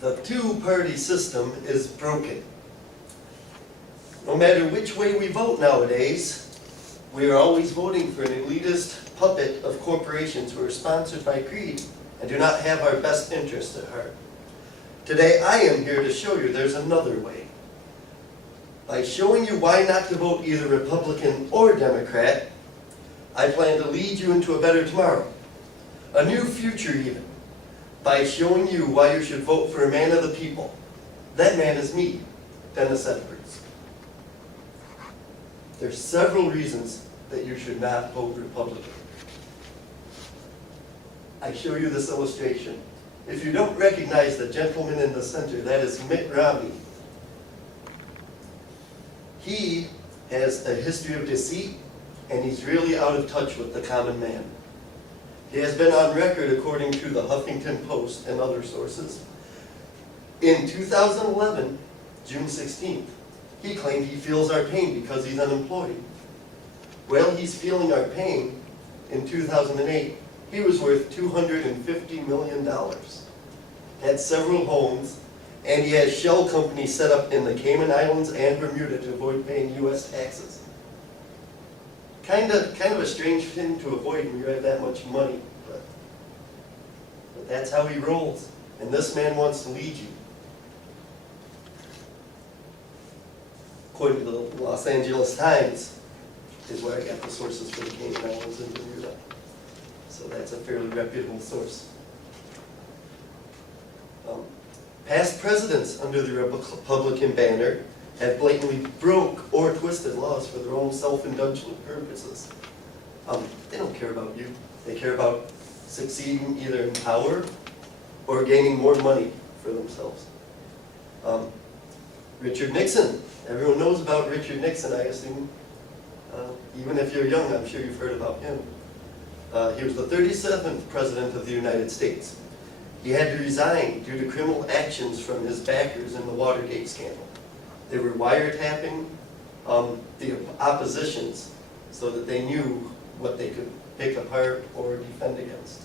The two-party system is broken. No matter which way we vote nowadays, we are always voting for an elitist puppet of corporations who are sponsored by greed and do not have our best interests at heart. Today I am here to show you there's another way. By showing you why not to vote either Republican or Democrat, I plan to lead you into a better tomorrow, a new future even, by showing you why you should vote for a man of the people. That man is me, Dennis Edwards. There's several reasons that you should not vote Republican. I show you this illustration. If you don't recognize the gentleman in the center, that is Mitt Romney. He has a history of deceit, and he's really out of touch with the common man. He has been on record, according to the Huffington Post and other sources. In 2011, June 16th, he claimed he feels our pain because he's unemployed. Well, he's feeling our pain. In 2008, he was worth $250 million, had several homes, and he has shell companies set up in the Cayman Islands and Bermuda to avoid paying U.S. taxes. Kind of a strange thing to avoid when you have that much money, but that's how he rolls, and this man wants to lead you. According to the Los Angeles Times, is where I got the sources for the Cayman Islands and Bermuda. So that's a fairly reputable source. Past presidents under the Republican banner have blatantly broke or twisted laws for their own self-indulgent purposes. They don't care about you. They care about succeeding either in power or gaining more money for themselves. Richard Nixon. Everyone knows about Richard Nixon, I assume. Even if you're young, I'm sure you've heard about him. He was the 37th President of the United States. He had to resign due to criminal actions from his backers in the Watergate scandal. They were wiretapping the oppositions so that they knew what they could pick apart or defend against.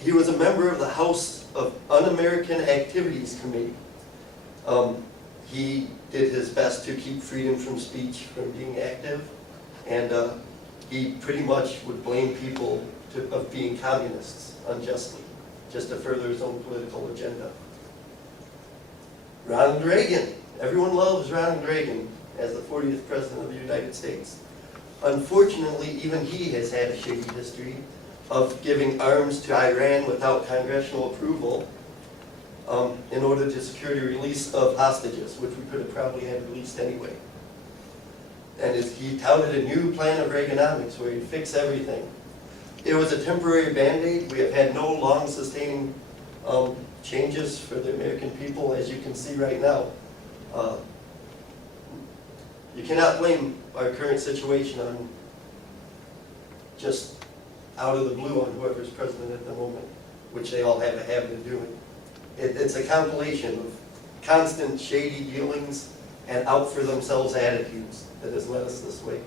He was a member of the House of Un-American Activities Committee. He did his best to keep freedom from speech from being active, and he pretty much would blame people of being communists unjustly, just to further his own political agenda. Ronald Reagan. Everyone loves Ronald Reagan as the 40th President of the United States. Unfortunately, even he has had a shady history of giving arms to Iran without congressional approval in order to secure the release of hostages, which we could have probably had released anyway. And he touted a new plan of Reaganomics where he'd fix everything. It was a temporary Band-Aid. We have had no long-sustaining changes for the American people, as you can see right now. You cannot blame our current situation on just out of the blue on whoever's president at the moment, which they all have a habit of doing. It's a compilation of constant shady dealings and out-for-themselves attitudes that has led us this way.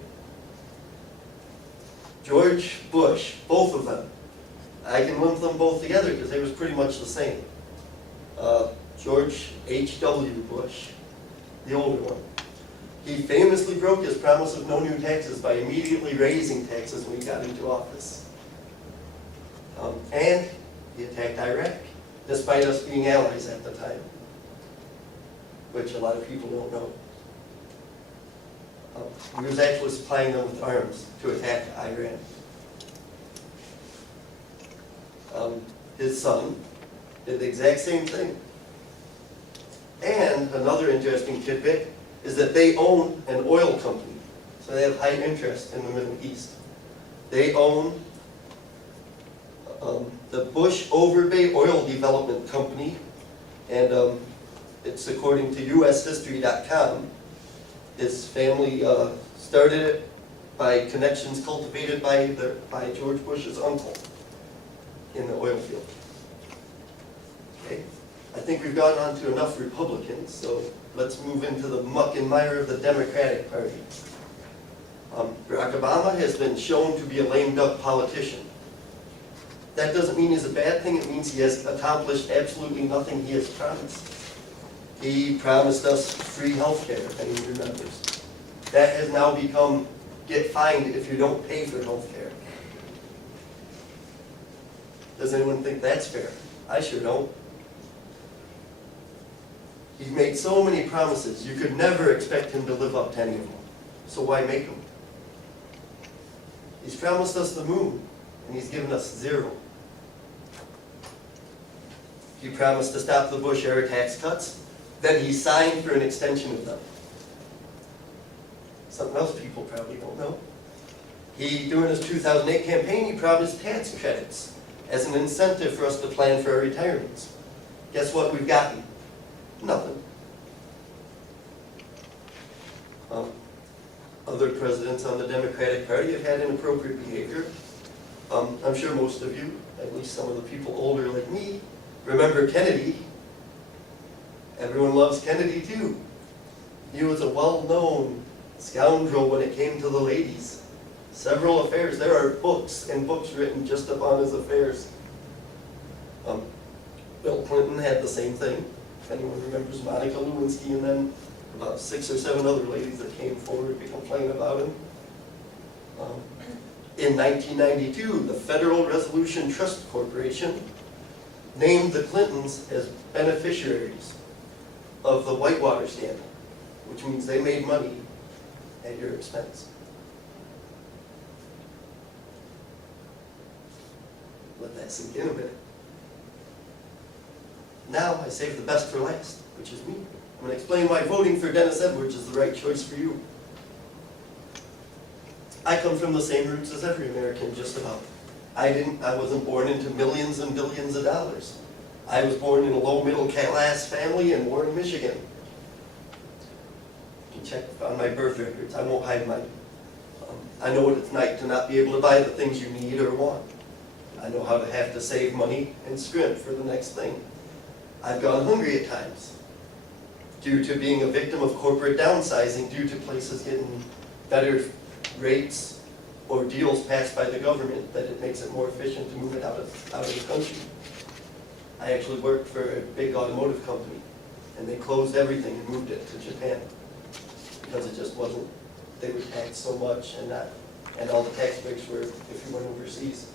George Bush, both of them. I can lump them both together because they was pretty much the same. George H.W. Bush, the older one. He famously broke his promise of no new taxes by immediately raising taxes when he got into office. And he attacked Iraq, despite us being allies at the time, which a lot of people don't know. He was actually supplying them with arms to attack Iran. His son did the exact same thing. And another interesting tidbit is that they own an oil company. So they have high interest in the Middle East. They own the Bush Overbay Oil Development Company, and it's according to USHistory.com. His family started it by connections cultivated by George Bush's uncle in the oil field. Okay, I think we've gone on to enough Republicans, so let's move into the muck and mire of the Democratic Party. Barack Obama has been shown to be a lame duck politician. That doesn't mean he's a bad thing, it means he has accomplished absolutely nothing he has promised. He promised us free health care, if anyone remembers. That has now become, get fined if you don't pay for health care. Does anyone think that's fair? I sure don't. He's made so many promises, you could never expect him to live up to any of them. So why make them? He's promised us the moon, and he's given us zero. He promised to stop the Bush-era tax cuts, then he signed for an extension of them. Something else people probably don't know. During his 2008 campaign, he promised tax credits as an incentive for us to plan for our retirements. Guess what we've gotten? Nothing. Other presidents on the Democratic Party have had inappropriate behavior. I'm sure most of you, at least some of the people older like me, remember Kennedy. Everyone loves Kennedy too. He was a well-known scoundrel when it came to the ladies. Several affairs. There are books and books written just upon his affairs. Bill Clinton had the same thing. If anyone remembers Monica Lewinsky and then about 6 or 7 other ladies that came forward to complain about him. In 1992, the Federal Resolution Trust Corporation named the Clintons as beneficiaries of the Whitewater scandal, which means they made money at your expense. Let that sink in a minute. Now I save the best for last, which is me. I'm going to explain why voting for Dennis Edwards is the right choice for you. I come from the same roots as every American, just about. I wasn't born into millions and billions of dollars. I was born in a low middle class family in Warren, Michigan. You can check on my birth records. I won't hide mine. I know what it's like to not be able to buy the things you need or want. I know how to have to save money and scrimp for the next thing. I've gone hungry at times due to being a victim of corporate downsizing due to places getting better rates or deals passed by the government that it makes it more efficient to move it out of the country. I actually worked for a big automotive company and they closed everything and moved it to Japan because it just wasn't, they were taxed so much and all the tax breaks were if you went overseas.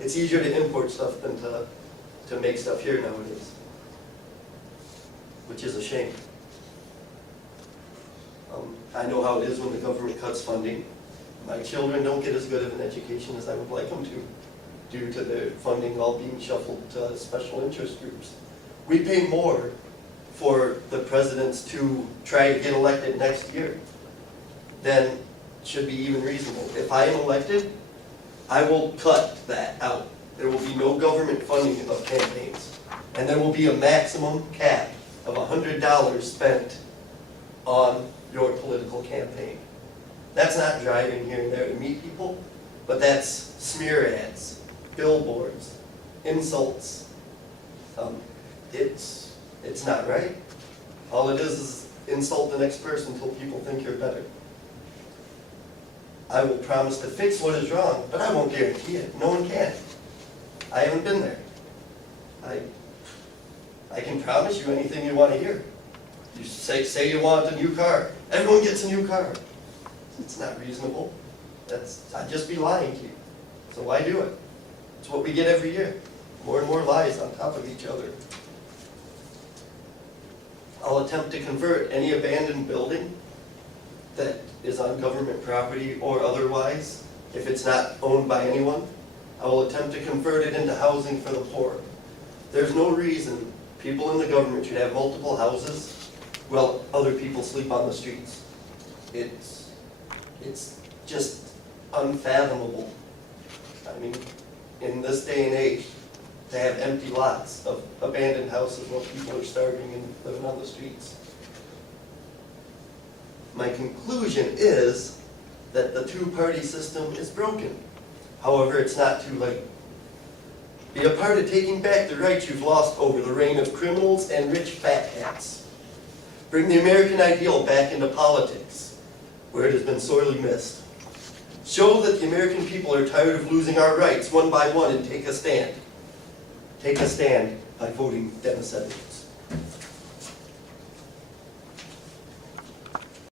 It's easier to import stuff than to make stuff here nowadays, which is a shame. I know how it is when the government cuts funding. My children don't get as good of an education as I would like them to, due to their funding all being shuffled to special interest groups. We pay more for the presidents to try to get elected next year than should be even reasonable. If I am elected, I will cut that out. There will be no government funding of campaigns. And there will be a maximum cap of $100 spent on your political campaign. That's not driving here and there to meet people, but that's smear ads, billboards, insults. It's not right. All it is insult the next person until people think you're better. I will promise to fix what is wrong, but I won't guarantee it. No one can. I haven't been there. I can promise you anything you want to hear. You say you want a new car. Everyone gets a new car. It's not reasonable. I'd just be lying to you. So why do it? It's what we get every year. More and more lies on top of each other. I'll attempt to convert any abandoned building that is on government property or otherwise, if it's not owned by anyone. I will attempt to convert it into housing for the poor. There's no reason people in the government should have multiple houses while other people sleep on the streets. It's just unfathomable. I mean, in this day and age, to have empty lots of abandoned houses while people are starving and living on the streets. My conclusion is that the two-party system is broken. However, it's not too late. Be a part of taking back the rights you've lost over the reign of criminals and rich fat hats. Bring the American ideal back into politics, where it has been sorely missed. Show that the American people are tired of losing our rights one by one and take a stand. take a stand by voting Dennis Edwards.